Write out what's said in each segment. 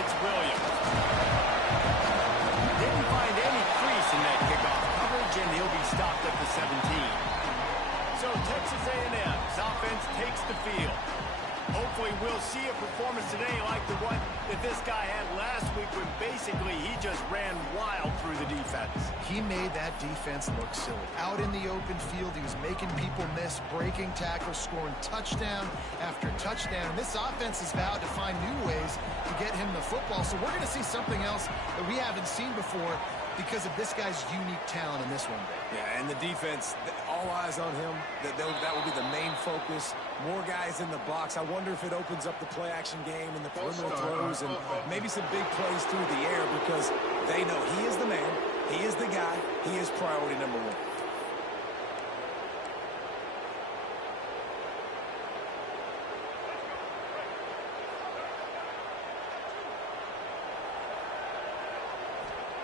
It's Williams. Didn't find any crease in that kickoff coverage, and he'll be stopped at the 17. So Texas A&M's offense takes the field. Hopefully we'll see a performance today like the one that this guy had last week when basically he just ran wild through the defense. He made that defense look silly. Out in the open field, he was making people miss, breaking tackles, scoring touchdown after touchdown. And this offense has vowed to find new ways to get him the football. So we're going to see something else that we haven't seen before because of this guy's unique talent in this one. Yeah, and the defense, all eyes on him. That will be the main focus. More guys in the box. I wonder if it opens up the play-action game and the perimeter throws and maybe some big plays through the air because they know he is the man, he is the guy, he is priority number one.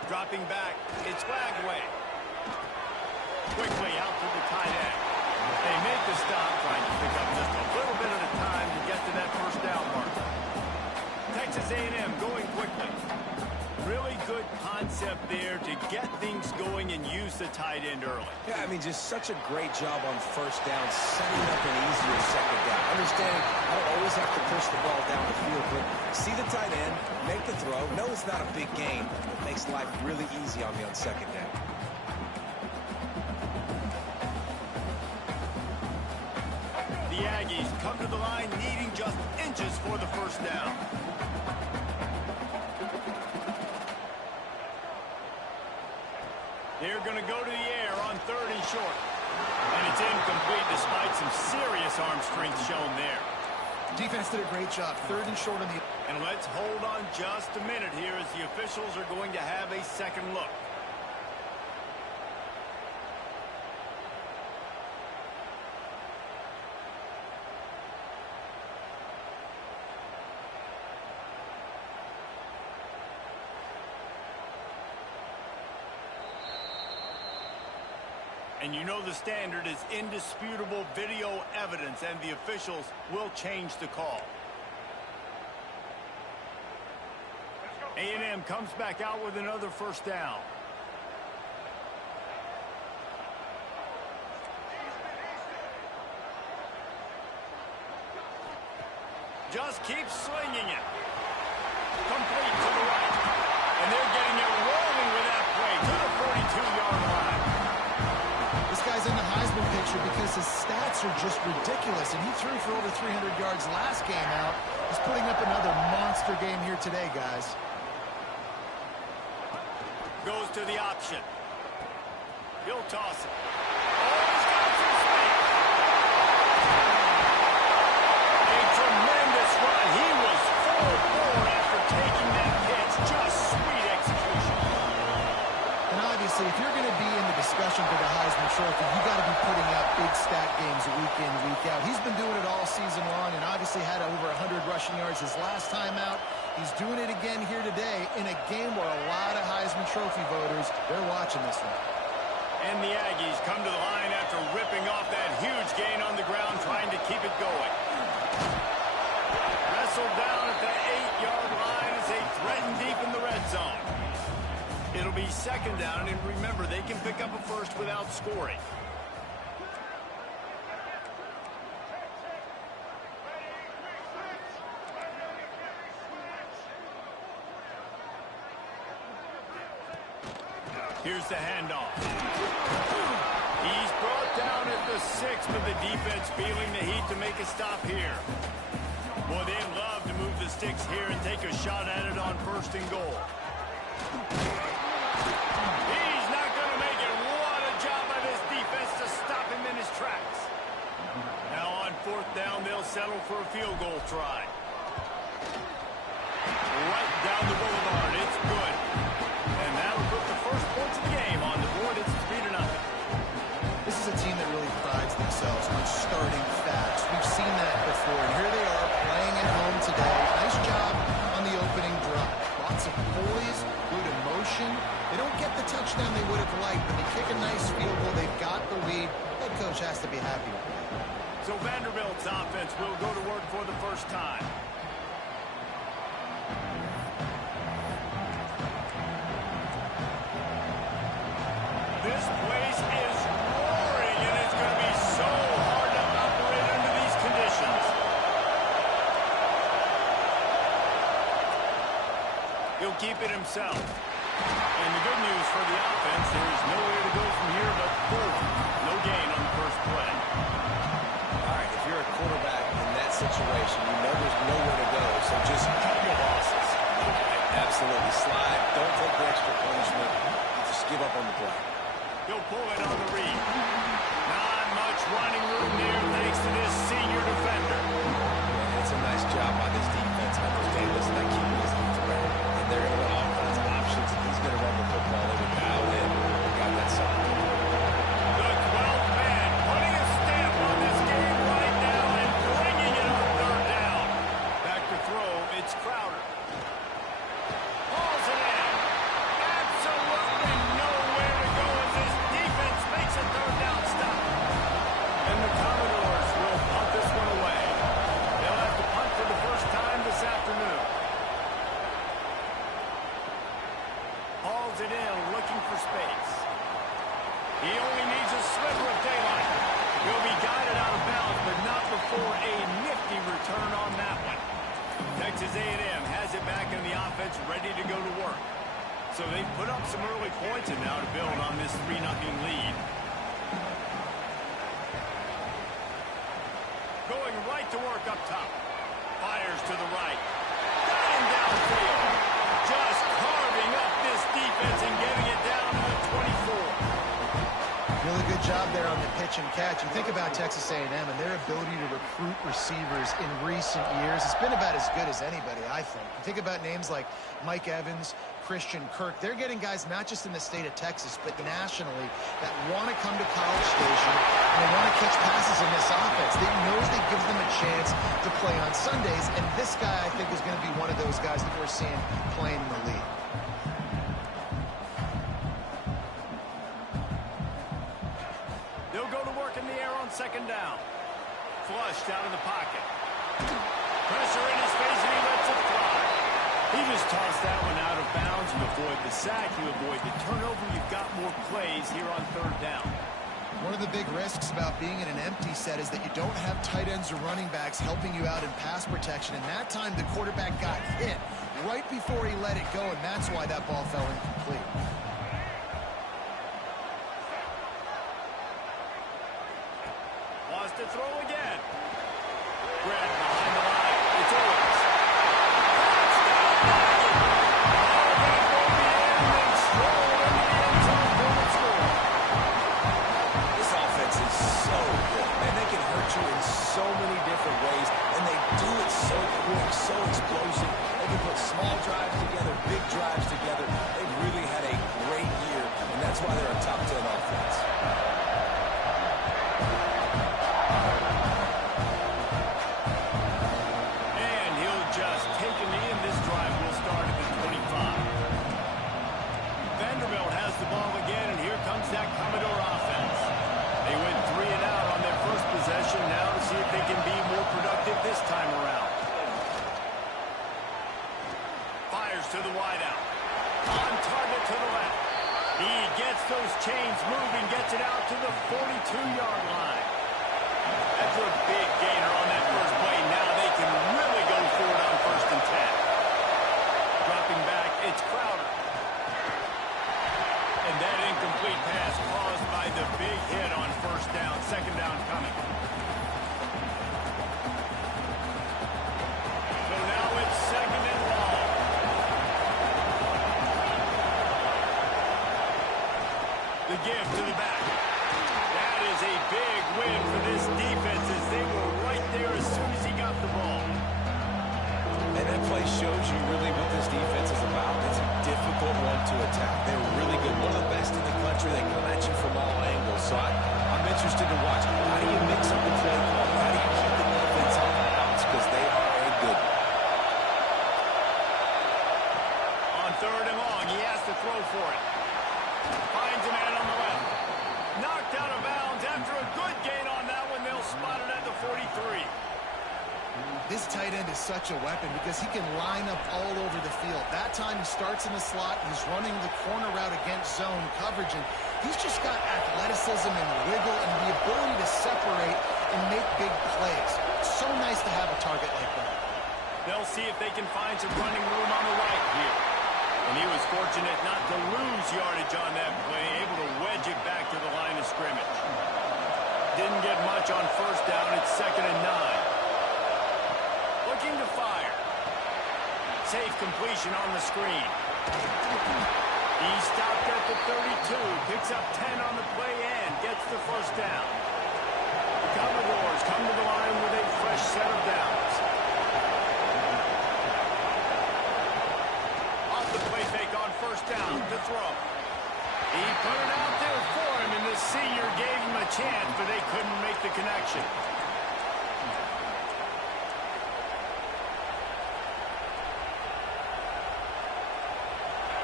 Dropping back, it's Wagway. Quickly out to the tight end. They make the stop, trying to pick up just a little bit at a time to get to that first down mark. Texas A&M going quickly. Really good concept there to get things going and use the tight end early. Yeah, I mean, just such a great job on first down, setting up an easier second down. Understanding I don't always have to push the ball down the field, but see the tight end, make the throw. No, it's not a big gain. It makes life really easy on me on second down. The Aggies come to the line needing just inches for the first down. They're going to go to the air on 3rd and short. And it's incomplete despite some serious arm strength shown there. Defense did a great job. 3rd and short on the... And let's hold on just a minute here as the officials are going to have a second look. And you know the standard is indisputable video evidence, and the officials will change the call. A&M comes back out with another first down. Just keeps slinging it. Complete to the right. And they're getting it rolling with that play to the 42-yard line. This guy's in the Heisman picture because his stats are just ridiculous, and he threw for over 300 yards last game out. He's putting up another monster game here today, guys. Goes to the option. He'll toss it. Oh, he's got some space. A tremendous run. He was 4-4 after taking that pitch. Just sweet execution. And obviously, if you're going to be in the discussion for the Heisman Trophy, you got to be putting up big stat games week in, week out. He's been doing it all season long and obviously had over 100 rushing yards his last time out. He's doing it again here today in a game where a lot of Heisman Trophy voters, they're watching this one. And the Aggies come to the line after ripping off that huge gain on the ground, trying to keep it going. Wrestled down at the 8-yard line as they threaten deep in the red zone. It'll be second down, and remember, they can pick up a first without scoring. Here's the handoff. He's brought down at the 6, but the defense feeling the heat to make a stop here. Boy, they'd love to move the sticks here and take a shot at it on 1st and goal. He's not going to make it. What a job by this defense to stop him in his tracks. Now on 4th down, they'll settle for a field goal try. Right down the boulevard. It's good. And that'll put the first points of the game on the board. It's 3-0. This is a team that really prides themselves on starting fast. We've seen that before, and here they are playing at home today. Nice job on the opening drive. Lots of poise, good emotion. They don't get the touchdown they would have liked, but they kick a nice field goal. They've got the lead. Head coach has to be happy with that. So Vanderbilt's offense will go to work for the first time. This place is roaring, and it's going to be so hard to operate under these conditions. He'll keep it himself. And the good news for the offense, there's nowhere to go from here but forward. No gain on the first play. All right, if you're a quarterback in that situation, you know there's nowhere to go, so just cut your losses. Absolutely. Slide. Don't take the extra punishment. Just give up on the play. He'll pull it on the read. Not much running room there thanks to this senior defender. Yeah, it's a nice job by this defense. Understand this, not keeping his hands around. And they're going to run all kinds of options. If he's going to run the football, they would dial in. Got that solid. The 12th man putting a stamp on this game right now and bringing it on third down. Back to throw, it's Crowder. Hauls it in. Absolutely nowhere to go as this defense makes a third down stop. And the Commodores will punt this one away. They'll have to punt for the first time this afternoon. Hauls it in, looking for space. He only needs a sliver of daylight. He'll be guided out of bounds, but not before a nifty return on that one. Texas A&M has it back in the offense, ready to go to work. So they've put up some early points and now to build on this 3-0 lead. Going right to work up top. Fires to the right. Got him downfield. Just carving up this defense and getting it down to the 24. Really good job there on the pitch and catch. You think about Texas A&M and their ability to recruit receivers in recent years. It's been about as good as anybody, I think. You think about names like Mike Evans, Christian Kirk. They're getting guys not just in the state of Texas, but nationally that want to come to College Station and they want to catch passes in this offense. They knows that gives them a chance to play on Sundays, and this guy, I think, is going to be one of those guys that we're seeing playing in the league. They'll go to work in the air on second down. Flushed out of the pocket. Pressure in his face, and he lets it fly. He just tossed that one out of bounds. You avoid the sack, you avoid the turnover. You've got more plays here on third down. One of the big risks about being in an empty set is that you don't have tight ends or running backs helping you out in pass protection. And that time, the quarterback got hit right before he let it go, and that's why that ball fell incomplete. Wants to throw again. Grab behind the line. It's Owens. Touchdown, Nugget! Oh, that ball be in and stroll into the end zone for the score. This offense is so good, and they can hurt you in so many different ways, and they do it so quick, so explosive. They can put small drives together, big drives together. They've really had a great year, and that's why they're a top 10 offense. And he'll just take a knee, and this drive will start at the 25. Vanderbilt has the ball again, and here comes that Commodore offense. They went 3 and out on their first possession, now to see if they can be more productive this time around. Fires to the wideout. On target to the left. He gets those chains moving, gets it out to the 42-yard line. That's a big gainer on that first play. Now they can really go for it on 1st and 10. Dropping back, it's Crowder. And that incomplete pass caused by the big hit on 1st down. 2nd down coming. So now it's 2nd and long. The give to the back. That is a big win for this defense as they were right there as soon as he got the ball. And that play shows you really what this defense is about. It's a difficult one to attack. They're really good. One of the best in the country. They come at you from all angles. So I'm interested to watch. How do you mix up the play call? How do you keep the defense on the bounce? Because they are a good one. On 3rd and long, he has to throw for it. Finds a man on the left. Knocked out of bounds after a good gain on that one. They'll spot it at the 43. This tight end is such a weapon because he can line up all over the field. That time he starts in the slot, he's running the corner route against zone coverage, and he's just got athleticism and wiggle and the ability to separate and make big plays. It's so nice to have a target like that. They'll see if they can find some running room on the right here. And he was fortunate not to lose yardage on that play, able to wedge it back to the line of scrimmage. Didn't get much on first down. It's 2nd and 9. Looking to fire. Safe completion on the screen. He stopped at the 32, picks up 10 on the play and gets the first down. The Commodores come to the line with a fresh set of downs. Off the play fake on first down to throw. He put it out there for him, and the senior gave him a chance, but they couldn't make the connection.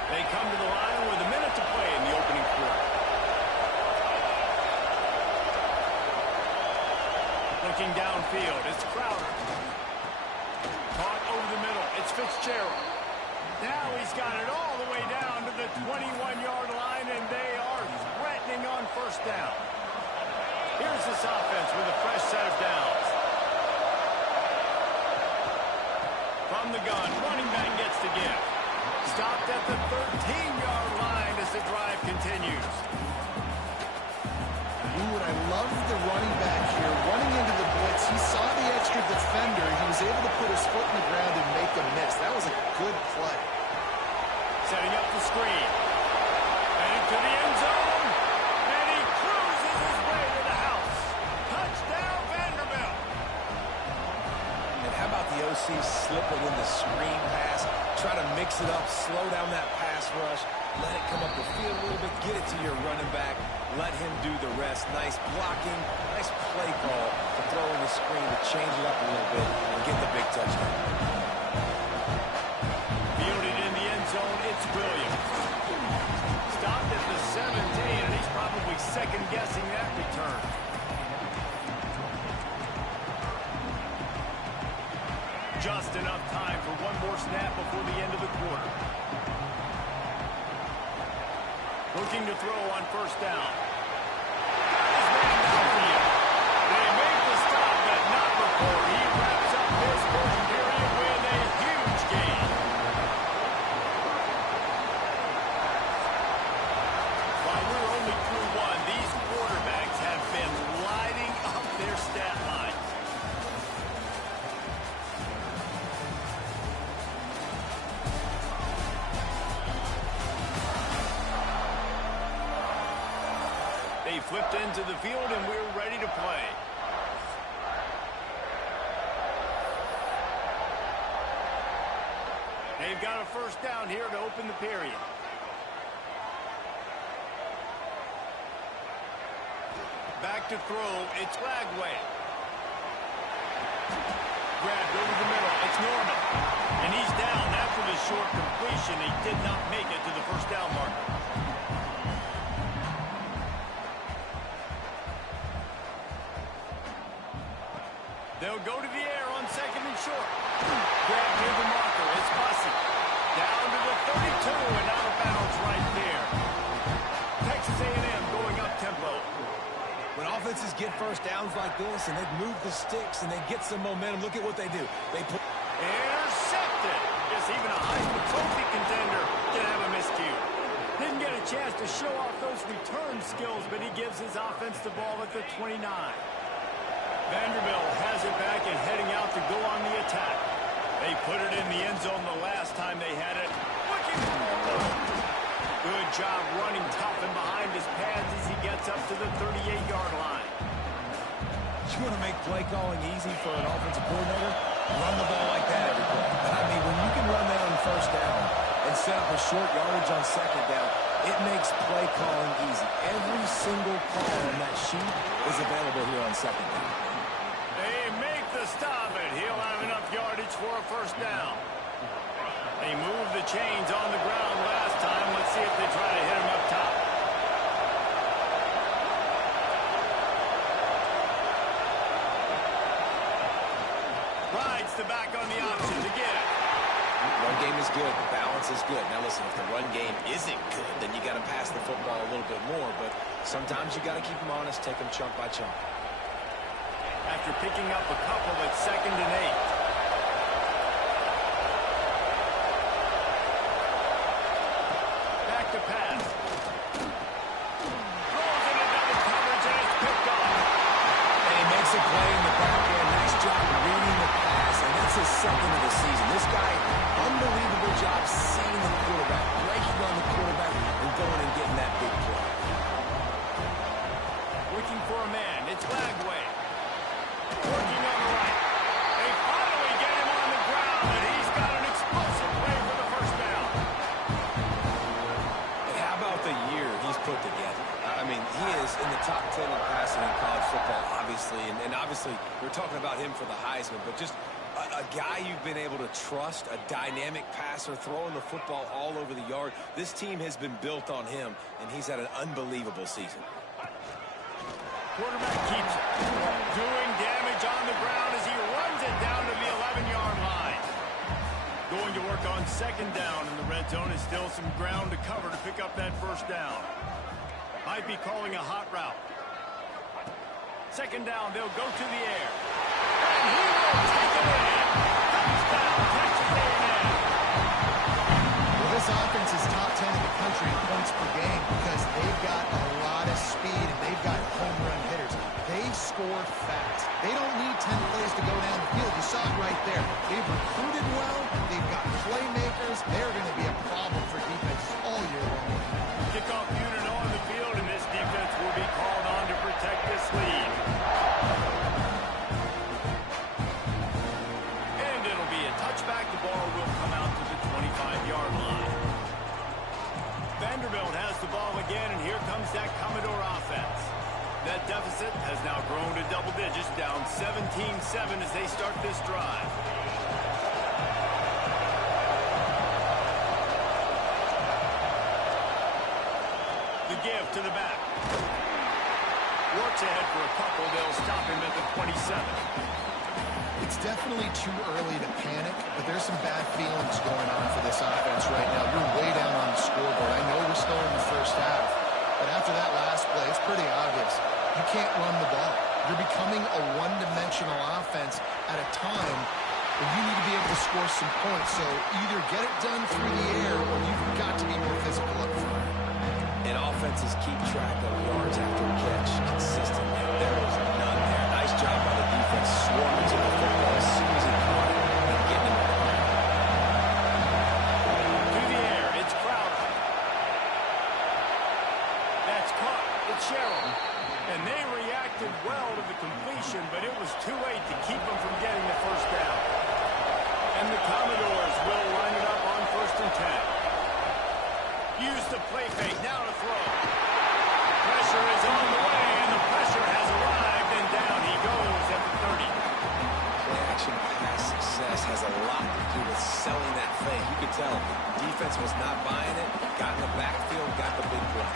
They come to the line with a minute to play in the opening quarter. Looking downfield, it's Crowder. Caught over the middle, it's Fitzgerald. Now he's got it all the way down to the 21-yard line, and they are threatening on first down. Here's this offense with a fresh set of downs. From the gun, running back gets the give. Stopped at the 13-yard line as the drive continues. Ooh, and I love the running back here. Running into the blitz, he saw the extra defender. He was able to put his foot in the ground and make a miss. That was a good play. Setting up the screen. Heading to the end zone. And he cruises his way to the house. Touchdown, Vanderbilt. And how about the OC slip it in the screen pass? Try to mix it up, slow down that pass rush, let it come up the field a little bit, get it to your running back, let him do the rest. Nice blocking, nice play call to throw in the screen to change it up a little bit and get the big touchdown. Fielded in the end zone, it's Williams. Stopped at the 17, and he's probably second-guessing that return. Just enough time for one more snap before the end of the quarter. Looking to throw on first down. Got his man downfield. They make the stop, but not before he wraps up this first period with a huge gain. While we're only through one, these quarterbacks have been lighting up their stat lines. They flipped into the field, and we're ready to play. They've got a first down here to open the period. Back to throw, it's Lagway. Grabbed over the middle, it's Norman. And he's down after the short completion. He did not make it to the first down marker. They'll go to the air on second and short. Grabbed near the marker. It's Bussey. Down to the 32 and out of bounds right there. Texas A&M going up tempo. When offenses get first downs like this and they move the sticks and they get some momentum, look at what they do. They put Intercepted. Guess even a Heisman Trophy contender can have a miscue. Didn't get a chance to show off those return skills, but he gives his offense the ball at the 29. Vanderbilt has it back and heading out to go on the attack. They put it in the end zone the last time they had it. Good job running tough and behind his pads as he gets up to the 38-yard line. You want to make play calling easy for an offensive coordinator? Run the ball like that every play. I mean, when you can run that on first down and set up a short yardage on second down, it makes play calling easy. Every single call on that sheet is available here on second down. They make the stop, and he'll have enough yardage for a first down. They moved the chains on the ground last time. Let's see if they try to hit him up top. Rides the back on the option to get it. run game is good. The balance is good. Now, listen, if the run game isn't good, then you got to pass the football a little bit more. But sometimes you got to keep them honest, take them chunk by chunk. After picking up a couple at 2nd and 8. Back to pass. Throws into double coverage and it's picked off. And he makes a play in the back end. Nice job reading the pass, and that's his 2nd of the season. This guy, unbelievable job seeing the quarterback, breaking on the quarterback, and going and getting that big play. Looking for a man. It's Lagway. Working on the right. They finally get him on the ground, and he's got an explosive play for the first down. And how about the year he's put together? I mean, he is in the top 10 in passing in college football, obviously. And obviously, we're talking about him for the Heisman, but just a guy you've been able to trust, a dynamic passer, throwing the football all over the yard. This team has been built on him, and he's had an unbelievable season. Quarterback keeps it. Doing damage on the ground as he runs it down to the 11-yard line. Going to work on 2nd down in the red zone is still some ground to cover to pick up that first down. Might be calling a hot route. 2nd down, they'll go to the air. And he will take it in. Touchdown, Texas A&M. Well, this offense is top 10 in the country in points per game because they've got a lot of speed and they've got home run hitters. They score fast. They don't need 10 plays to go down the field. You saw it right there. They've recruited well. They've got playmakers. They're going to be a problem for defenses all year long. Kickoff unit on the field, and this defense will be called on to protect this lead. And it'll be a touchback. The ball will come out to the 25-yard line. Vanderbilt has the ball again, and here comes that Commodore offense. That deficit has now grown to double digits, down 17-7 as they start this drive. The give to the back. Works ahead for a couple. They'll stop him at the 27. It's definitely too early to panic, but there's some bad feelings going on for this offense right now. You're way down on the scoreboard. I know we're still in the first half, but after that last play, it's pretty obvious. You can't run the ball. You're becoming a one-dimensional offense at a time when you need to be able to score some points. So either get it done through the air or you've got to be more physical up front. And offenses keep track of yards after catch consistently. There is none there. Nice job by the defense swarming to the football as soon as he caught it and getting him on the ground. To the air, it's Crowder. That's caught. It's Sherrill. And they reacted well to the completion, but it was too late to keep them from getting the first down. And the Commodores will line it up on 1st and 10. Use the play fake, now to throw. Pressure is on the way, and the pressure has arrived, and down he goes at the 30. Play-action pass success has a lot to do with selling that fake. You could tell defense was not buying it, got in the backfield, got the big play.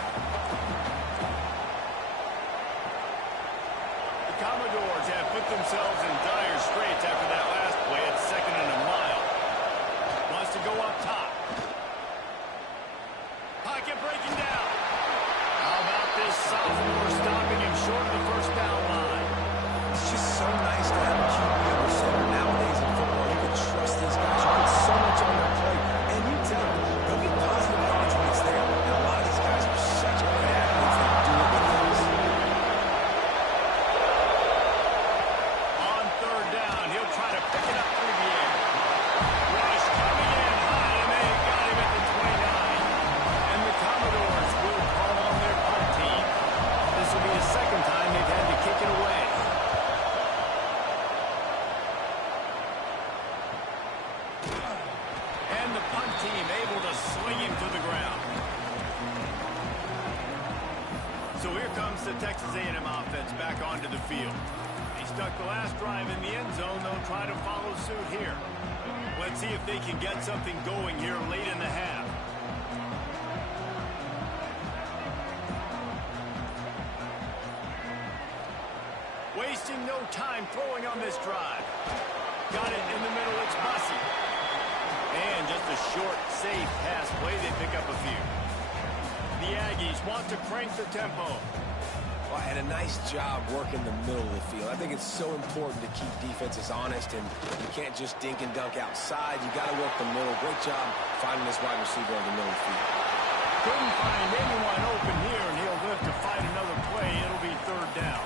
The Commodores have put themselves in dire straits after that last play at 2nd and a mile. Wants to go up top. Pocket breaking down. How about this sophomore stopping him short of the first down line? It's just so nice to have a QB under center. Nowadays in football, you can trust these guys. You put so much on their plate, and you tell them they'll get positive confidence there. And a lot of these guys are such great athletes that do it with us. On 3rd down, he'll try to pick it up through the air. Rush coming in high, and they got him at the 29. And the Commodores will call on their punt team. This will be the 2nd time they've had to kick it away. And the punt team able to sling him to the ground. So here comes the Texas A&M offense back onto the field. They stuck the last drive in the end zone. They'll try to follow suit here. Let's see if they can get something going here late in the half. Wasting no time throwing on this drive. Got it in the middle. It's Bussey. And just a short, safe pass play. They pick up a few. The Aggies want to crank the tempo. Well, and a nice job working the middle of the field. I think it's so important to keep defenses honest, and you can't just dink and dunk outside. You got to work the middle. Great job finding this wide receiver in the middle of the field. Couldn't find anyone open here, and he'll live to fight another play. It'll be third down.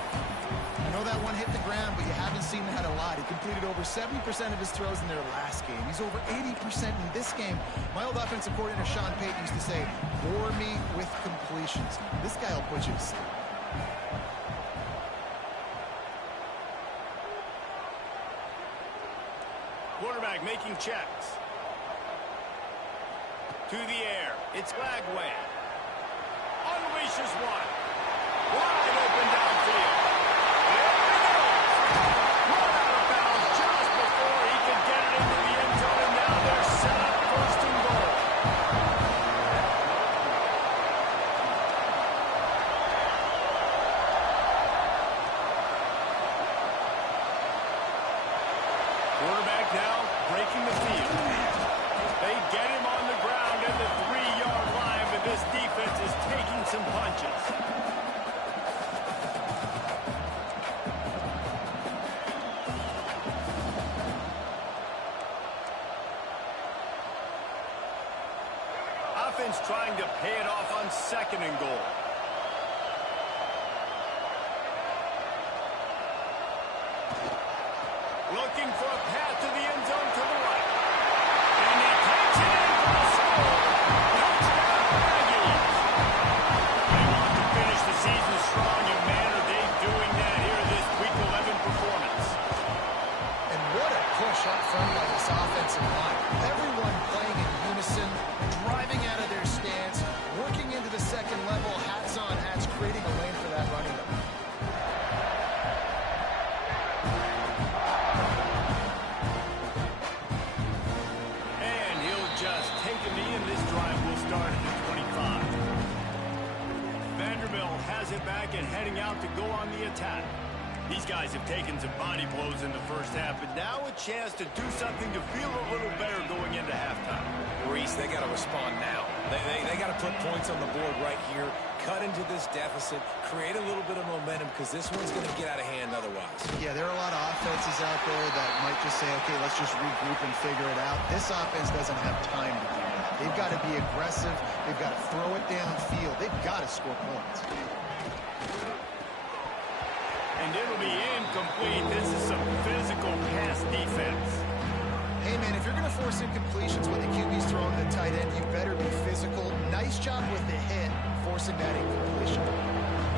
I know that one hit the ground, but you haven't seen that a lot. He completed over 70% of his throws in their last game. He's over 80% in this game. My old offensive coordinator, Sean Payton, used to say, bore me with completions. This guy will put you to sleep. Quarterback making checks. To the air. It's Lagway. Unleashes one. Wide open downfield. There he goes. Run out of bounds just before he could get it into the end zone, and now they're set up first and goal. Quarterback now breaking the field. They get him on the ground at the 3-yard line, but this defense is taking some punches. Offense trying to pay it off on second and goal. Looking for a path to the end zone to the right. And he takes it in for the score. Touchdown, Aggies. They want to finish the season strong, and man, are they doing that here in this Week 11 performance. And what a push up front by this offensive line. Everyone playing in unison, driving out of their stance, working into the second level, hats on hats, creating a lane for that running back. And he'll just take a knee, and this drive will start at the 25. Vanderbilt has it back and heading out to go on the attack. These guys have taken some body blows in the first half, but now a chance to do something to feel a little better going into halftime. Reese, they got to respond now. They got to put points on the board right here, cut into this deficit, create a little bit of momentum, because this one's going to get out of hand otherwise. Yeah, there are a lot of offenses out there that might just say, okay, let's just regroup and figure it out. This offense doesn't have time to do that. They've got to be aggressive. They've got to throw it downfield. They've got to score points. And it'll be incomplete. This is some physical pass defense. Hey, man, if you're going to force incompletions when the QB's throwing the tight end, you better be physical. Nice job with the hit, forcing that incompletion.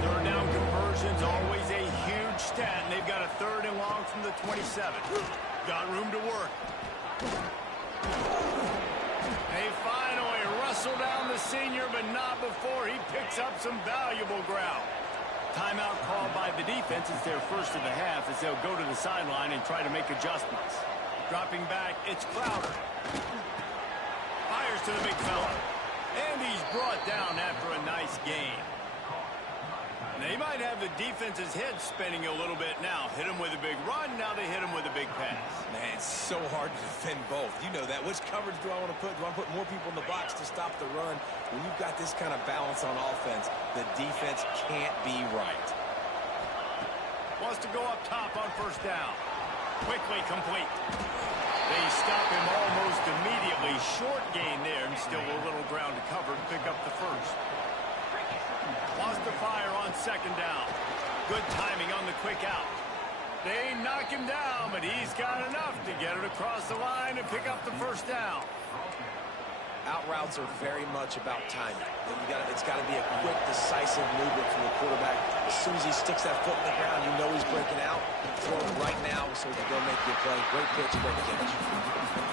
Third down conversions, always a huge stat, and they've got a third and long from the 27. Got room to work. They finally wrestle down the senior, but not before he picks up some valuable ground. Timeout called by the defense. It's their first of the half as they'll go to the sideline and try to make adjustments. Dropping back, it's Crowder. Fires to the big fella. And he's brought down after a nice gain. They might have the defense's head spinning a little bit now. Hit him with a big run, now they hit him with a big pass. Man, it's so hard to defend both. You know that. Which coverage do I want to put? Do I want to put more people in the box to stop the run? When you've got this kind of balance on offense, the defense can't be right. Wants to go up top on first down. Quickly complete. They stop him almost immediately. Short gain there, and still a little ground to cover to pick up the first. Wants to fire on second down. Good timing on the quick out. They knock him down, but he's got enough to get it across the line and pick up the first down. Out routes are very much about timing. It's got to be a quick, decisive movement from the quarterback. As soon as he sticks that foot in the ground, you know he's breaking out. Throw it right now so he can go make the play. Great pitch, great catch.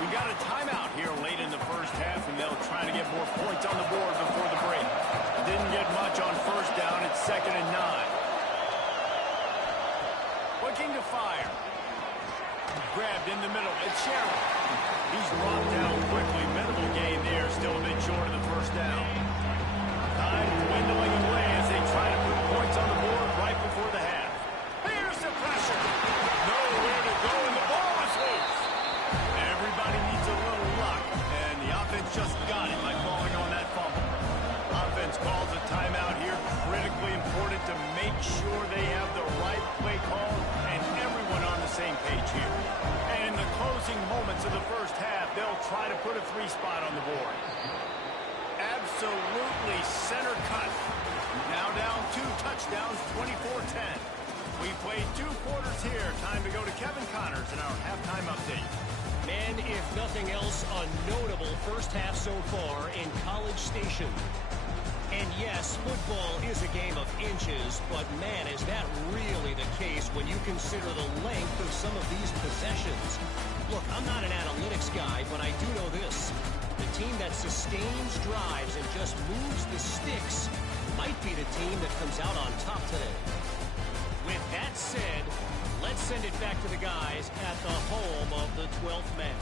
We got a timeout here late in the first half, and they'll try to get more points on the board before the break. Didn't get much on first down. It's 2nd and 9. Looking to fire. Grabbed in the middle. It's Sherrill. He's brought down quickly. Minimal gain there. Still a bit short of the first down. Time dwindling away as they try to put points on the board right before the half. Here's the pressure. Nowhere to go, and the ball is loose. Everybody needs a little luck, 3 spot on the board. Absolutely center cut. Now down 2 touchdowns, 24-10. We played 2 quarters here. Time to go to Kevin Connors in our halftime update. And if nothing else, a notable first half so far in College Station. And yes, football is a game of inches, but man, is that really the case when you consider the length of some of these possessions. Look, I'm not an analytics guy, but I do know this. The team that sustains drives and just moves the sticks might be the team that comes out on top today. With that said, let's send it back to the guys at the home of the 12th man.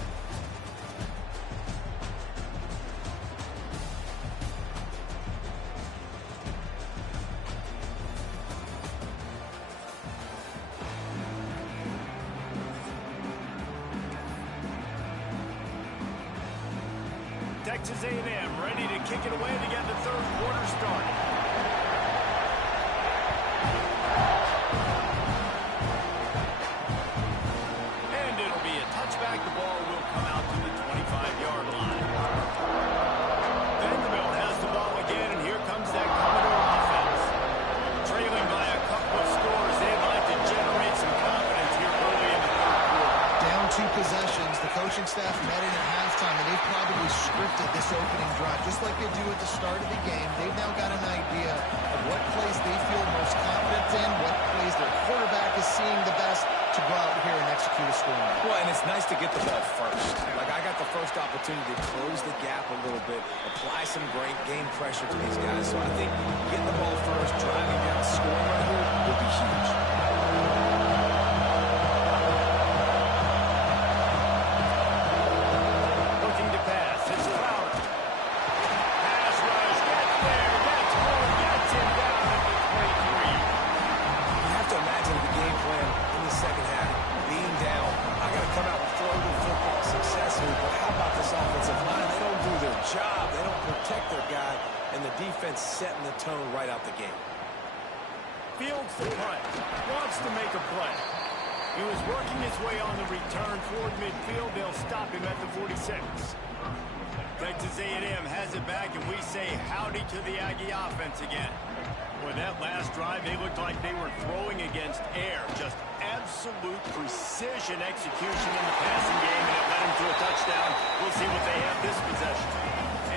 Texas A&M ready to kick it away to get the 3rd quarter started. And it'll be a touchback. The ball will come out to the 25-yard line. Vanderbilt has the ball again, and here comes that Commodore offense. Trailing by a couple of scores, they'd like to generate some confidence here early in the 3rd quarter. Down 2 possessions. The coaching staff met in at halftime, and they've probably scripted this opening drive just like they do at the start of the game. They've now got an idea of what plays they feel most confident in, what plays their quarterback is seeing the best to go out here and execute a scoring. Well, and it's nice to get the ball first. Like, I got the first opportunity to close the gap a little bit, apply some great game pressure to these guys. So I think getting the ball first, driving down, scoring right here will be huge. Defense setting the tone right out the gate. Fields the punt. Wants to make a play. He was working his way on the return toward midfield. They'll stop him at the 46. Texas A&M has it back, and we say howdy to the Aggie offense again. Boy, that last drive, they looked like they were throwing against air. Just absolute precision execution in the passing game, and it led them to a touchdown. We'll see what they have this possession.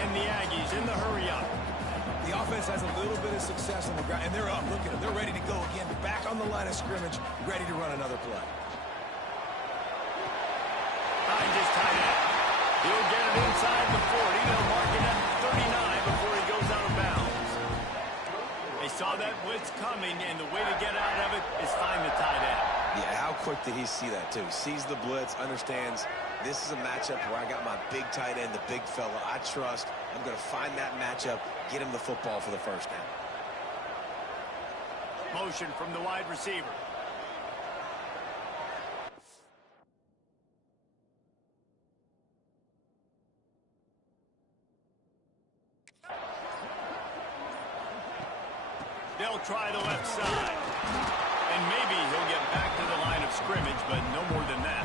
And the Aggies in the hurry up. The offense has a little bit of success on the ground, and they're up. Look at them. They're ready to go again. Back on the line of scrimmage, ready to run another play. Just tied up. He'll get it inside the 40. They'll mark it at 39 before he goes out of bounds. They saw that blitz coming, and the way to get out of it is find the tight end. Yeah, how quick did he see that, too? Sees the blitz, understands this is a matchup where I got my big tight end, the big fella I trust. I'm going to find that matchup, get him the football for the first down. Motion from the wide receiver. They'll try the left side. And maybe he'll get back to the line of scrimmage, but no more than that.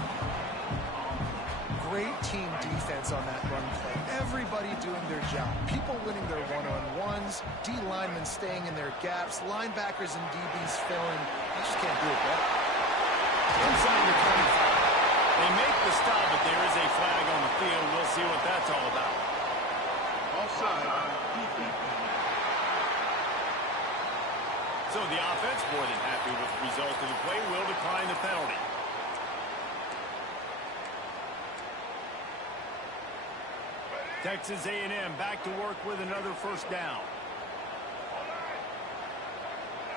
Great team defense on that run play. Everybody doing their job. People winning their one-on-ones, D linemen staying in their gaps, linebackers and DBs filling. You just can't do it better. Inside the 25. They make the stop, but there is a flag on the field. We'll see what that's all about. Offside. Defense. So the offense, more than happy with the result of the play, will decline the penalty. Texas A&M back to work with another first down.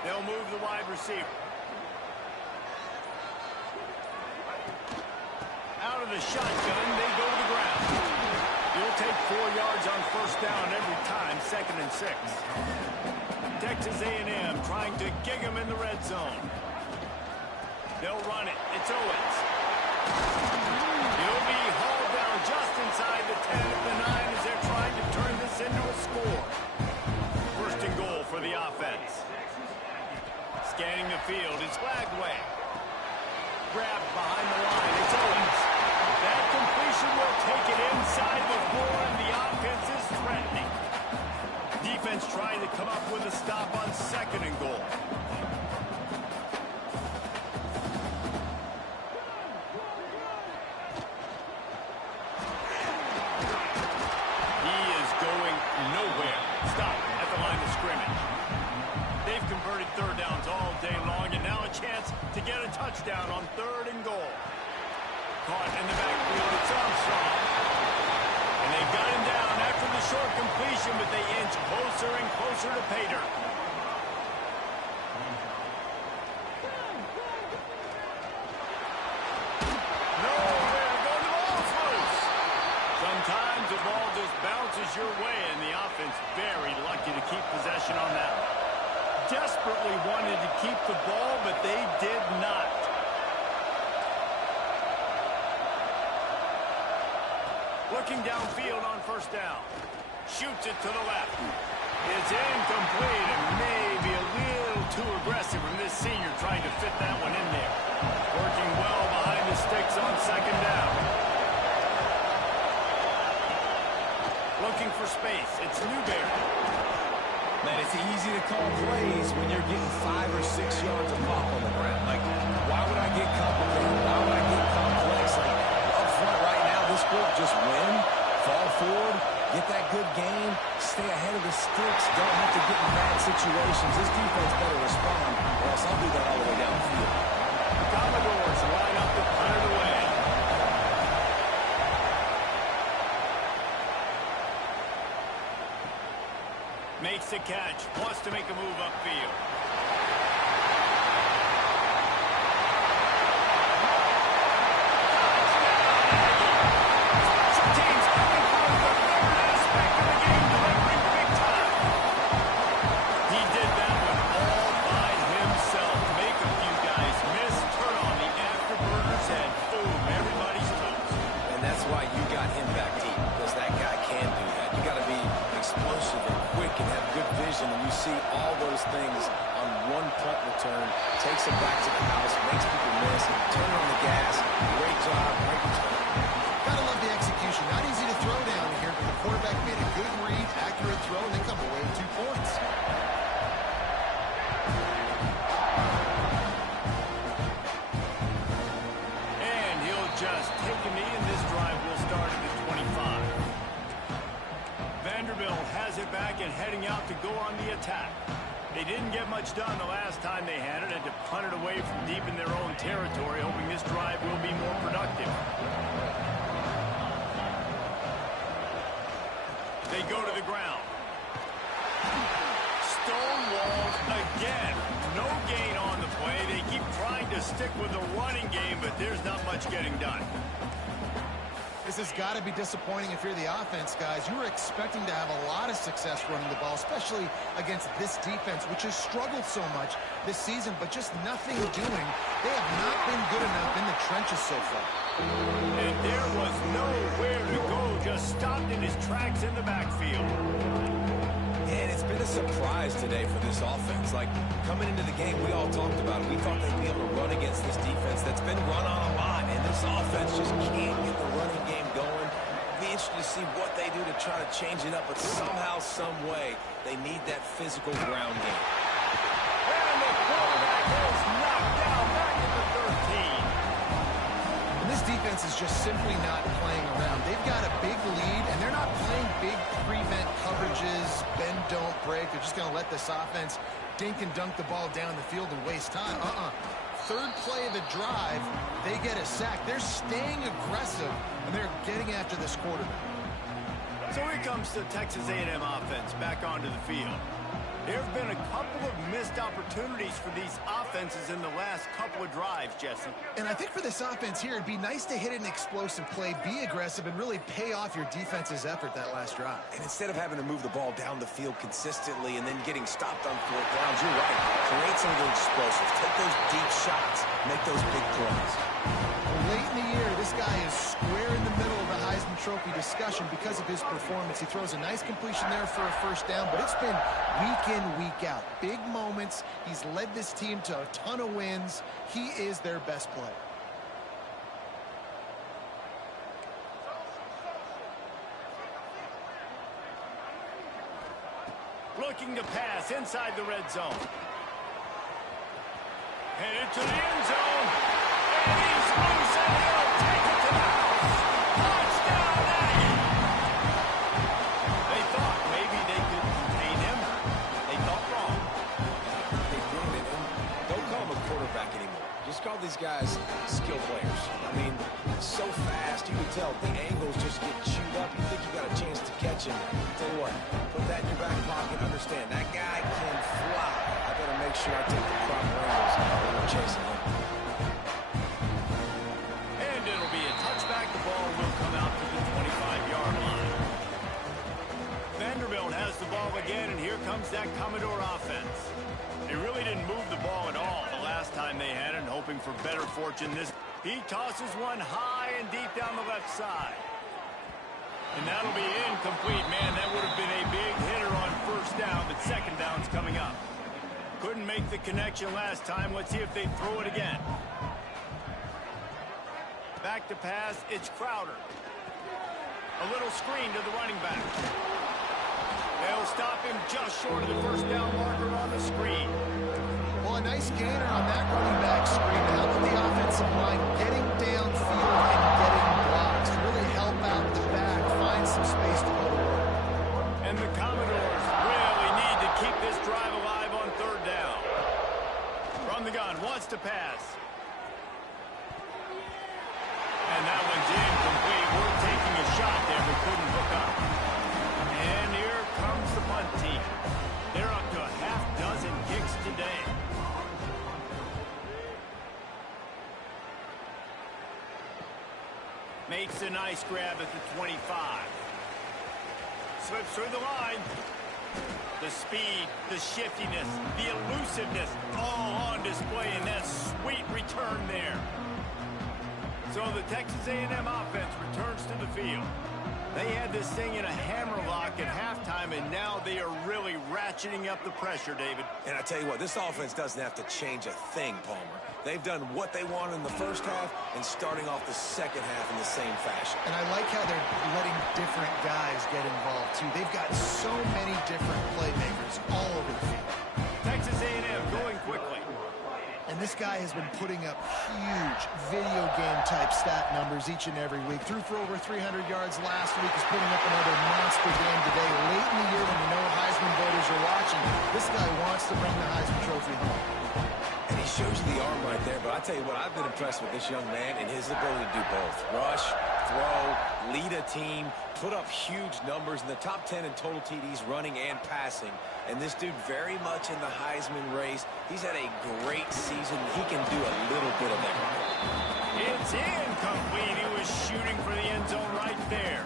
They'll move the wide receiver. Out of the shotgun, they go to the ground. You'll take 4 yards on first down every time, 2nd and 6. Texas A&M trying to gig him in the red zone. They'll run it. It's Owens. He'll be hauled down just inside the 10 at the 9 as they're trying to turn this into a score. First and goal for the offense. Scanning the field, it's Lagway. Grabbed behind the line, it's Owens. That completion will take it inside. side of the floor, and the offense is threatening. Defense trying to come up with a stop on 2nd and goal. He is going nowhere. Stop at the line of scrimmage. They've converted 3rd downs all day long, and now a chance to get a touchdown on 3rd and goal. Caught in the backfield, it's Armstrong. And they've got him down after the short completion, but they inch closer and closer to pay dirt. Nowhere to go, the ball's loose. Sometimes the ball just bounces your way, and the offense very lucky to keep possession on that. Desperately wanted to keep the ball, but they did not. Looking downfield on 1st down. Shoots it to the left. It's incomplete and maybe a little too aggressive from this senior trying to fit that one in there. Working well behind the sticks on 2nd down. Looking for space. It's Newberry. Man, it's easy to call plays when you're getting 5 or 6 yards of pop on the ground. Like, why would I get complicated? Why would I get complex? Like, up front right now, this group just win, fall forward, get that good game, stay ahead of the sticks, don't have to get in bad situations. This defense better respond, or else I'll do that all the way down the field. The Commodores line up to punt it away. Makes the catch, wants to make a move upfield. Special teams coming for the 3rd aspect of the game, delivering big time. He did that one all by himself. Make a few guys miss, turn on the afterburners, and boom, everybody's toast. And that's why you got him back deep, because that guy can do that. You got to be explosive and quick and have good vision, and you see all those things on one punt return. Takes it back to the house, makes people miss, turn on the gas. Great job, great return. Gotta love the execution. Not easy to throw down here, but the quarterback made a good read, accurate throw, and they come away with 2 points. And he'll just take a knee, and this drive will start at the 25. Vanderbilt has it back and heading out to go on the attack. They didn't get much done the last time they had it, and to punt it away from deep in their own territory, hoping this drive will be more productive. They go to the ground. Stonewalled again. No gain on the play. They keep trying to stick with the running game, but there's not much getting done. This has got to be disappointing if you're the offense, guys. You were expecting to have a lot of success running the ball, especially against this defense, which has struggled so much this season, but just nothing doing. They have not been good enough in the trenches so far. And there was nowhere to go, just stopped in his tracks in the backfield. And it's been a surprise today for this offense. Like, coming into the game, we all talked about it. We thought they'd be able to run against this defense that's been run on a lot, and this offense just can't get the running game going. Be interested to see what they do to try to change it up, but somehow, some way, they need that physical ground game. And the quarterback is knocked down back at the 13. And this defense is just simply not playing around. They've got a big lead, and they're not playing big prevent coverages, bend, don't break. They're just going to let this offense dink and dunk the ball down the field and waste time. Third play of the drive, they get a sack. They're staying aggressive, and they're getting after this quarterback. So here comes the Texas A&M offense back onto the field. There have been a couple of missed opportunities for these offenses in the last couple of drives, Jesse. And I think for this offense here, it'd be nice to hit an explosive play, be aggressive, and really pay off your defense's effort that last drive. And instead of having to move the ball down the field consistently and then getting stopped on 4th downs, you're right. Create some of those explosives. Take those deep shots. Make those big plays. Late in the year, this guy is square in the middle of the Heisman Trophy discussion because of his performance. He throws a nice completion there for a 1st down, but it's been week in, week out. Big moments. He's led this team to a ton of wins. He is their best player. Looking to pass inside the red zone. Headed to the end zone. And he's loose and he'll take it to the house. Touchdown, Aggie. They thought maybe they could contain him. They thought wrong. They did, and don't call him a quarterback anymore. Just call these guys skill players. I mean, so fast, you can tell the angles just get chewed up. You think you got a chance to catch him. Tell you what, put that in your back pocket. Understand, that guy can fly. I better make sure I take the proper angles when we're chasing him. And it'll be a touchback. The ball will come out to the 25-yard line. Vanderbilt has the ball again, and here comes that Commodore offense. They really didn't move the ball at all the last time they had it, hoping for better fortune this. He tosses one high and deep down the left side. And that'll be incomplete. Man, that would have been a big hitter on first down, but second down's coming up. Couldn't make the connection last time. Let's see if they throw it again. Back to pass, it's Crowder. A little screen to the running back. They'll stop him just short of the first down marker on the screen. Well, a nice gainer on that running back screen to help with the offensive line getting downfield and getting blocks to really help out the back, find some space to go to work. And the Commodores really need to keep this drive alive on third down. From the gun, wants to pass. And that one's incomplete. We're taking a shot there, but couldn't hook up. And here comes the punt team. They're up to a half dozen kicks today. Makes a nice grab at the 25. Slips through the line. The speed, the shiftiness, the elusiveness, all on display in that sweet return there. So the Texas A&M offense returns to the field. They had this thing in a hammerlock at halftime, and now they are really ratcheting up the pressure, David. And I tell you what, this offense doesn't have to change a thing, Palmer. They've done what they wanted in the first half and starting off the second half in the same fashion. And I like how they're letting different guys get involved, too. They've got so many different playmakers all over the field. Texas A&M going quickly. And this guy has been putting up huge video game-type stat numbers each and every week. Threw for over 300 yards last week. Is putting up another monster game today. Late in the year when you know Heisman voters are watching, this guy wants to bring the Heisman Trophy home. And he shows you the arm right there, but I tell you what, I've been impressed with this young man and his ability to do both. Rush, throw, lead a team, put up huge numbers in the top 10 in total TDs running and passing. And this dude very much in the Heisman race. He's had a great season. He can do a little bit of everything. It's incomplete. He was shooting for the end zone right there.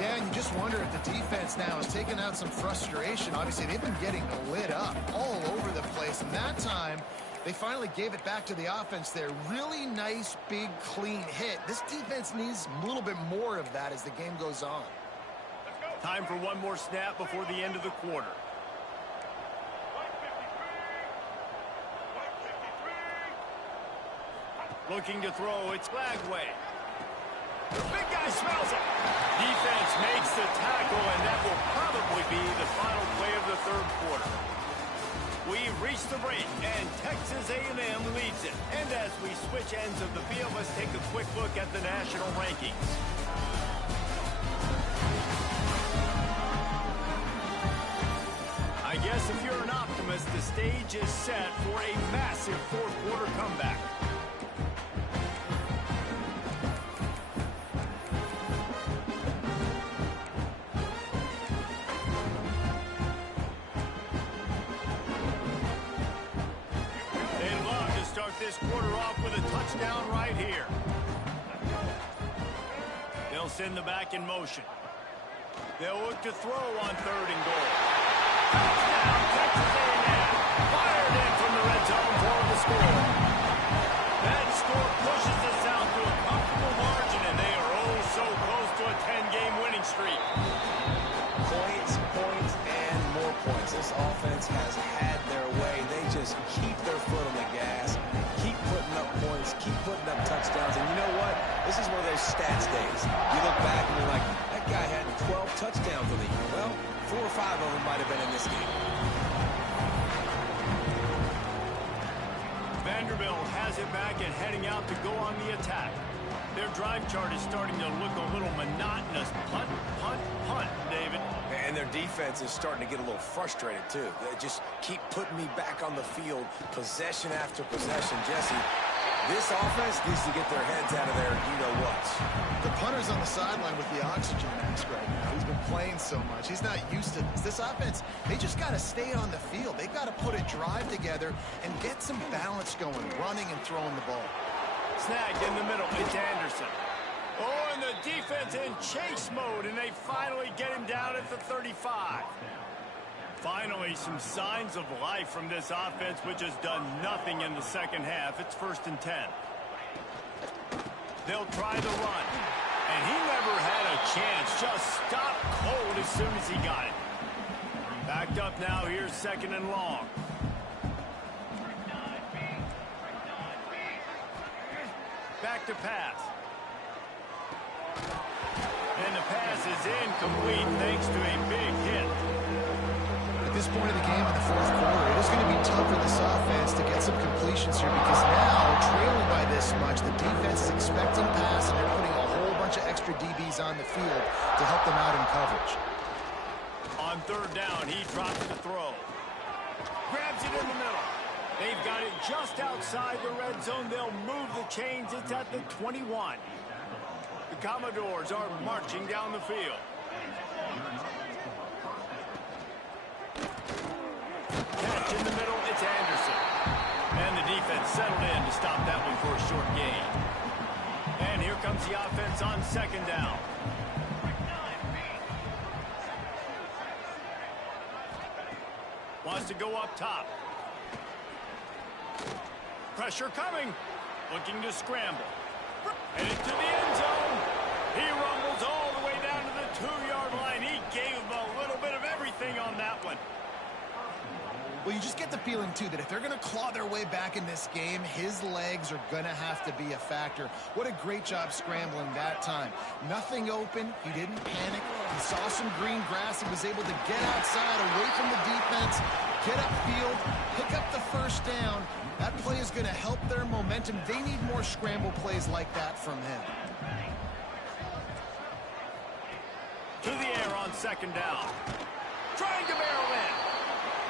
Yeah, and you just wonder if the defense now is taking out some frustration. Obviously, they've been getting lit up all over the place. And that time, they finally gave it back to the offense there. Really nice, big, clean hit. This defense needs a little bit more of that as the game goes on. Time for one more snap before the end of the quarter. Looking to throw, it's Glagway. The big guy smells it. Defense makes the tackle, and that will probably be the final play of the third quarter. We've reached the break, and Texas A&M leads it. And as we switch ends of the field, let's take a quick look at the national rankings. I guess if you're an optimist, the stage is set for a massive fourth quarter comeback. This quarter off with a touchdown right here. They'll send the back in motion. They'll look to throw on third and goal. Touchdown, Texas A&M. Fired in from the red zone for the score. That score pushes us out to a comfortable margin, and they are oh so close to a 10-game winning streak. Points, points, and more points. This offense has had their way. They just keep their foot on the gas. Keep putting up points, keep putting up touchdowns, and you know what? This is one of those stats days. You look back and you're like, that guy had 12 touchdowns in the year. Well, 4 or 5 of them might have been in this game. Vanderbilt has it back and heading out to go on the attack. Their drive chart is starting to look a little monotonous. Punt, punt, punt, David. And their defense is starting to get a little frustrated, too. They just keep putting me back on the field, possession after possession. Jesse, this offense needs to get their heads out of their you-know-whats. The punter's on the sideline with the oxygen mask right now. He's been playing so much. He's not used to this. This offense, they just got to stay on the field. They've got to put a drive together and get some balance going, running and throwing the ball. Snagged in the middle. It's Anderson. Oh, and the defense in chase mode, and they finally get him down at the 35. Finally, some signs of life from this offense, which has done nothing in the second half. It's 1st and 10. They'll try the run. And he never had a chance. Just stopped cold as soon as he got it. Backed up now. Here's 2nd and long. Back to pass. And the pass is incomplete thanks to a big hit. At this point of the game in the 4th quarter, it is going to be tough for this offense to get some completions here because now, trailing by this much, the defense is expecting pass and they're putting a whole bunch of extra DBs on the field to help them out in coverage. On 3rd down, he drops the throw. Grabs it in the middle. They've got it just outside the red zone. They'll move the chains. It's at the 21. The Commodores are marching down the field. Catch in the middle. It's Anderson. And the defense settled in to stop that one for a short gain. And here comes the offense on 2nd down. Wants to go up top. Pressure coming. Looking to scramble. And into the end zone. He rumbles all the way down to the 2-yard line. He gave him a little bit of everything on that one. Well, you just get the feeling, too, that if they're going to claw their way back in this game, his legs are going to have to be a factor. What a great job scrambling that time. Nothing open. He didn't panic. He saw some green grass. He was able to get outside, away from the defense, get upfield, pick up the 1st down. That play is going to help their momentum. They need more scramble plays like that from him. To the air on 2nd down. Trying to barrel in.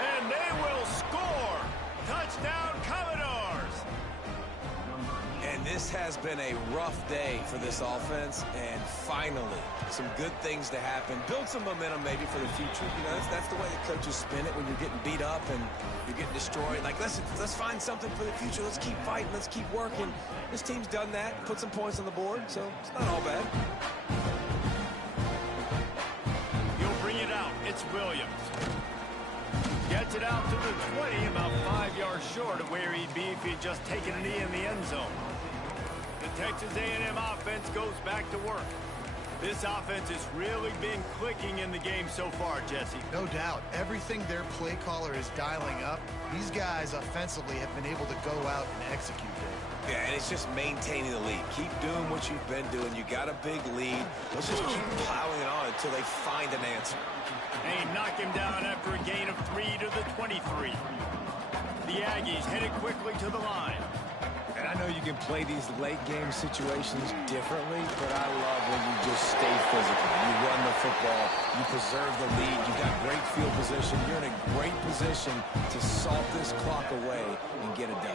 And they will score. Touchdown, Commodores. And this has been a rough day for this offense. And finally, some good things to happen. Build some momentum maybe for the future. You know, that's the way the coaches spin it when you're getting beat up and you're getting destroyed. Like, let's find something for the future. Let's keep fighting. Let's keep working. This team's done that. Put some points on the board. So it's not all bad. He'll bring it out. It's Williams. Gets it out to the 20, about 5 yards short of where he'd be if he'd just taken a knee in the end zone. The Texas A&M offense goes back to work. This offense has really been clicking in the game so far, Jesse. No doubt. Everything their play caller is dialing up, these guys offensively have been able to go out and execute it. Yeah, and it's just maintaining the lead. Keep doing what you've been doing. You got a big lead. Let's just keep plowing it on until they find an answer. They knock him down after a gain of 3 to the 23. The Aggies headed quickly to the line. And I know you can play these late game situations differently, but I love when you just stay physical. You run the football, you preserve the lead, you got great field position. You're in a great position to salt this clock away and get a W.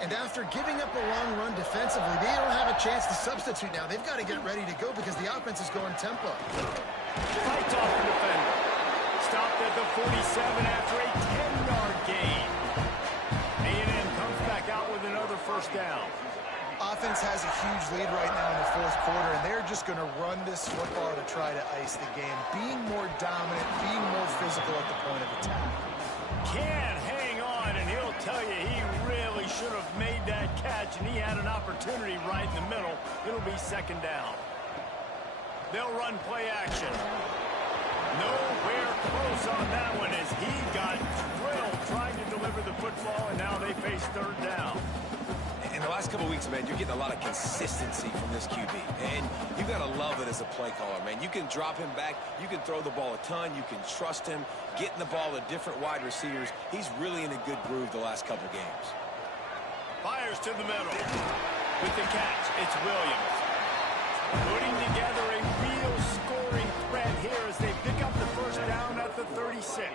And after giving up a long run defensively, they don't have a chance to substitute now. They've got to get ready to go because the offense is going tempo. Fights off the defender. Stopped at the 47 after a 10-yard gain. A&M comes back out with another 1st down. Offense has a huge lead right now in the 4th quarter, and they're just going to run this football to try to ice the game. Being more dominant, being more physical at the point of attack. Can hang on, and he'll tell you he really should have made that catch, and he had an opportunity right in the middle. It'll be 2nd down. They'll run play action. Nowhere close on that one as he got drilled trying to deliver the football, and now they face 3rd down. In the last last couple weeks, man, you're getting a lot of consistency from this QB. And you got to love it as a play caller, man. You can drop him back. You can throw the ball a ton. You can trust him. Getting the ball to different wide receivers. He's really in a good groove the last couple games. Fires to the middle. With the catch, it's Williams. Putting together a real scoring threat here as they pick up the first down at the 36.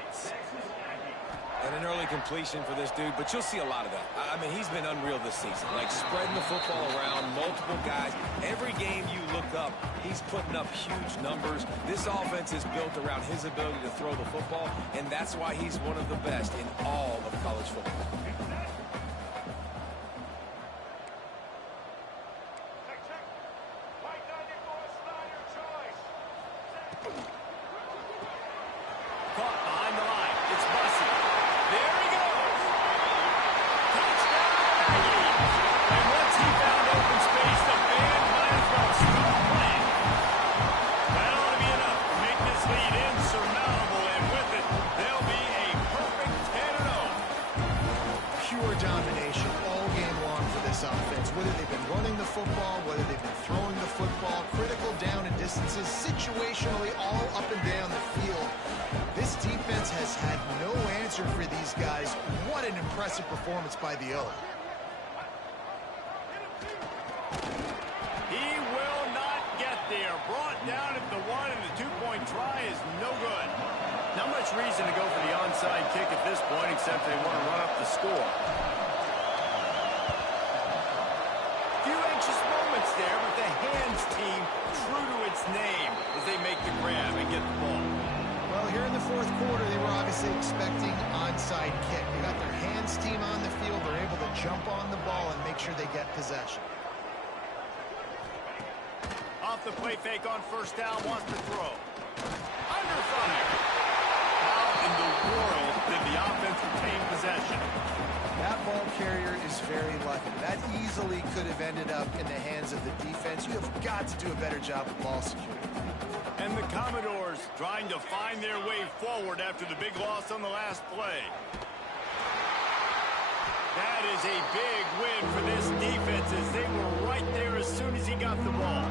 And an early completion for this dude, but you'll see a lot of that. I mean, he's been unreal this season. Like, spreading the football around, multiple guys. Every game you look up, he's putting up huge numbers. This offense is built around his ability to throw the football, and that's why he's one of the best in all of college football. Caught behind the line. It's Bussey. There he goes. Touchdown, Aggies. And once he found open space, the band might as well stop playing. That ought to be enough to make this lead insurmountable, and with it, they'll be a perfect 10-0. Pure domination all game long for this offense. Whether they've been running the football, whether they've been throwing the football, critical down and distances, situationally all up and down the field. This defense has had no answer for these guys. What an impressive performance by the O. He will not get there. Brought down at the 1, and the 2-point try is no good. Not much reason to go for the onside kick at this point, except they want to run up the score. Few anxious moments there, but the hands team true to its name as they make the grab and get the ball. Well, here in the fourth quarter, they were obviously expecting onside kick. They got their hands team on the field. They're able to jump on the ball and make sure they get possession. Off the play fake on first down, wants to throw. Under fire. How in the world did the offense retain possession? That ball carrier is very lucky. That easily could have ended up in the hands of the defense. You have got to do a better job with ball security. And the Commodores trying to find their way forward after the big loss on the last play. That is a big win for this defense as they were right there as soon as he got the ball.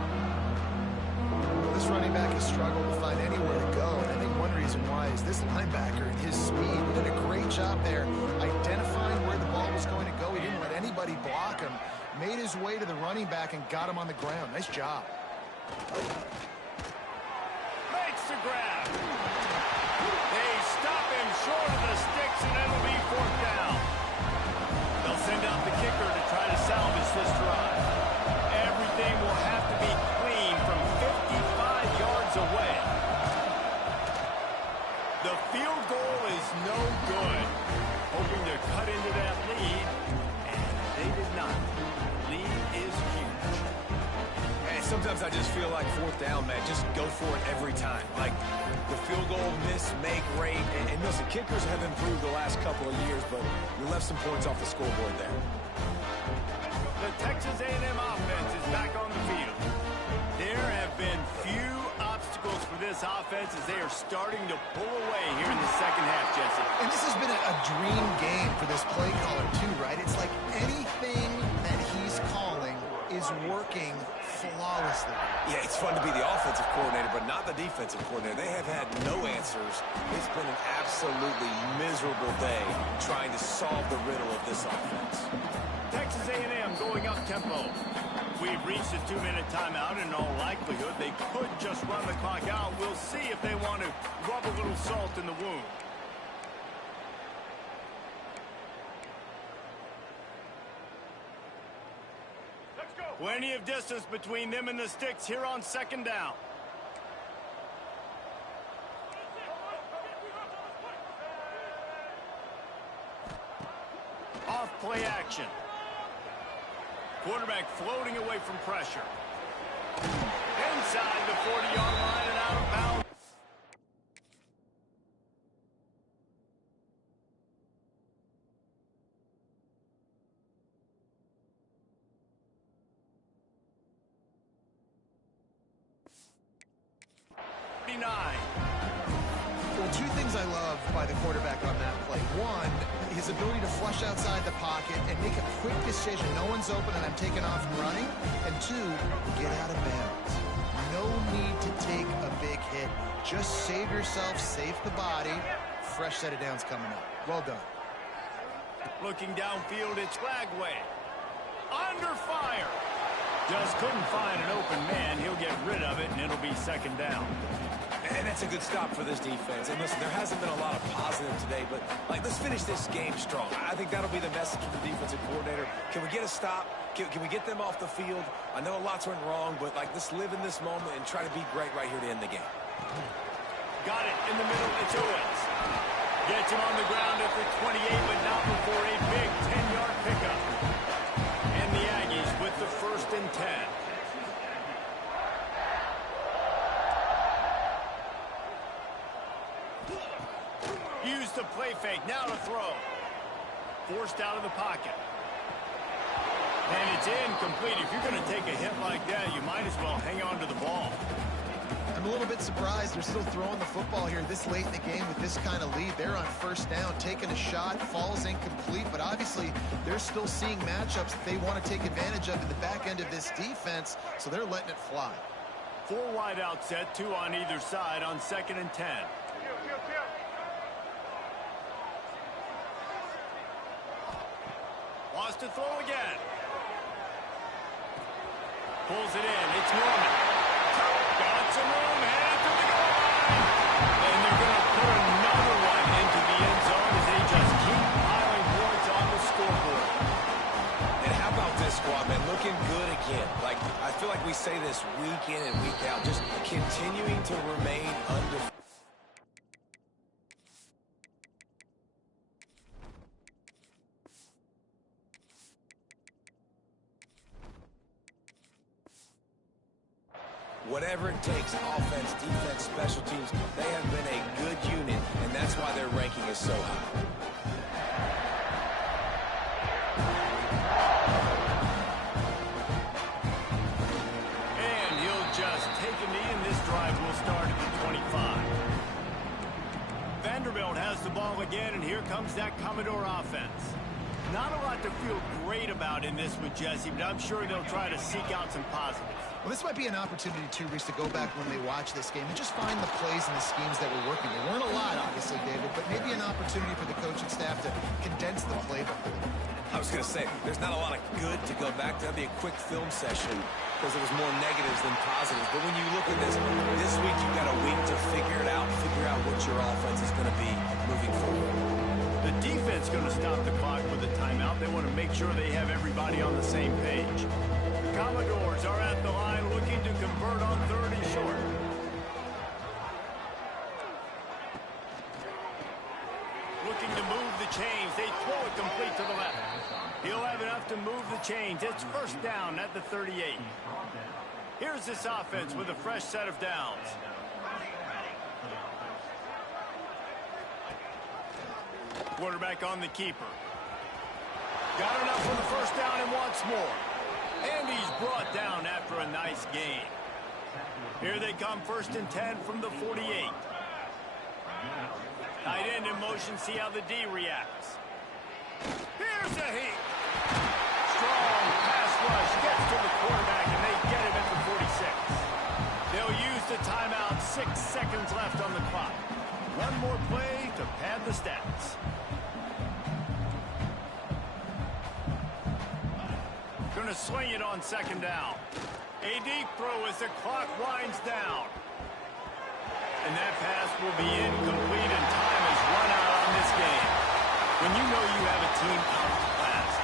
This running back has struggled to find anywhere to go, and I think one reason why is this linebacker and his speed. He did a great job there identifying where the ball was going to go. He didn't let anybody block him. Made his way to the running back and got him on the ground. Nice job. Makes the grab. They stop him short of the sticks, and it'll be fourth down. They'll send out the kicker to try to salvage this drive. Everything will have to be clean from 55 yards away. The field goal is no good. Hoping to cut into that lead, and they did not. Lead is huge. And sometimes I just feel like fourth down, man, just go for it every time. Like the field goal miss, make rate. And listen, kickers have improved the last couple of years, but you left some points off the scoreboard there. The Texas A&M offense is back on the field. There have been few obstacles for this offense as they are starting to pull away here in the second half, Jesse. And this has been a dream game for this play caller too, right? It's like anything that he's calling is working flawlessly. Yeah, it's fun to be the offensive coordinator, but not the defensive coordinator. They have had no answers. It's been an absolutely miserable day trying to solve the riddle of this offense. Texas A&M going up tempo. We've reached a 2-minute timeout, and in all likelihood, they could just run the clock out. We'll see if they want to rub a little salt in the wound. Let's go. Plenty of distance between them and the sticks here on second down. Off play action. Quarterback floating away from pressure. Inside the 40-yard line and out of bounds. Two things I love by the quarterback on that play. One, his ability to flush outside the pocket and make a quick decision. No one's open and I'm taking off and running. And two, get out of bounds. No need to take a big hit. Just save yourself, save the body. Fresh set of downs coming up. Well done. Looking downfield, it's Lagway. Under fire. Just couldn't find an open man. He'll get rid of it, and it'll be second down. And that's a good stop for this defense. And listen, there hasn't been a lot of positive today, but let's finish this game strong. I think that'll be the message from the defensive coordinator. Can we get a stop? Can we get them off the field? I know lots went wrong, but let's live in this moment and try to be great right here to end the game. Got it in the middle. It's Owens. Gets him on the ground at the 28, but not before a big 10-yard pickup. And the Aggies with the 1st and 10. Use the play fake. Now to throw. Forced out of the pocket. And it's incomplete. If you're going to take a hit like that, you might as well hang on to the ball. I'm a little bit surprised they're still throwing the football here this late in the game with this kind of lead. They're on 1st down, taking a shot, falls incomplete, but obviously they're still seeing matchups that they want to take advantage of in the back end of this defense, so they're letting it fly. 4 wide out set, 2 on either side on 2nd and 10. Wants to throw again. Pulls it in. It's Norman. Got some room. Headed to the goal line. And they're going to put another one into the end zone as they just keep piling points on the scoreboard. And how about this squad, man? Looking good again. I feel like we say this week in and week out. Just continuing to remain undefeated. Whatever it takes, offense, defense, special teams, they have been a good unit, and that's why their ranking is so high. And he'll just take a knee, and this drive will start at the 25. Vanderbilt has the ball again, and here comes that Commodore offense. Not a lot to feel great about in this with Jesse, but I'm sure they'll try to seek out some positives. Well, this might be an opportunity, too, Reese, to go back when they watch this game and just find the plays and the schemes that were working. There weren't a lot, obviously, David, but maybe an opportunity for the coaching staff to condense the playbook a little bit. I was going to say, there's not a lot of good to go back to. That'd be a quick film session because there was more negatives than positives. But when you look at this week you've got a week to figure out what your offense is going to be moving forward. The defense going to stop the clock with a timeout. They want to make sure they have everybody on the same page. Commodores are at the line looking to convert on 3rd and short. Looking to move the chains. They throw it complete to the left. He'll have enough to move the chains. It's 1st down at the 38. Here's this offense with a fresh set of downs. Quarterback on the keeper. Got enough for the 1st down and wants more. And he's brought down after a nice gain. Here they come, 1st and 10 from the 48. Tight end in motion, see how the D reacts. Here's a heat. Strong pass rush, gets to the quarterback, and they get him at the 46. They'll use the timeout, 6 seconds left on the clock. One more play to pad the stats. Going to swing it on 2nd down. A deep throw as the clock winds down. And that pass will be incomplete, and time has run out on this game. When you know you have a team outclassed,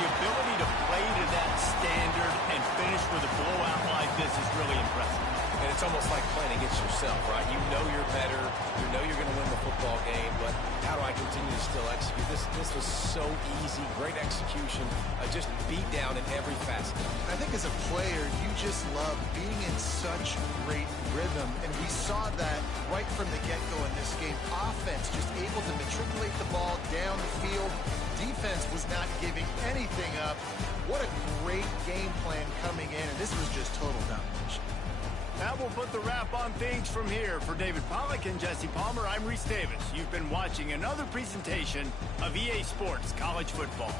the ability to play to that standard and finish with a blowout like this is really impressive. And it's almost like playing against yourself, right? You know you're better. You know you're going to win the football game, but how do I continue to still execute? This was so easy. Great execution. Just beat down in every facet. I think as a player, you just love being in such great rhythm, and we saw that right from the get-go in this game. Offense just able to matriculate the ball down the field. Defense was not giving anything up. What a great game plan coming in, and this was just total domination. That will put the wrap on things from here. For David Pollack and Jesse Palmer, I'm Reese Davis. You've been watching another presentation of EA Sports College Football.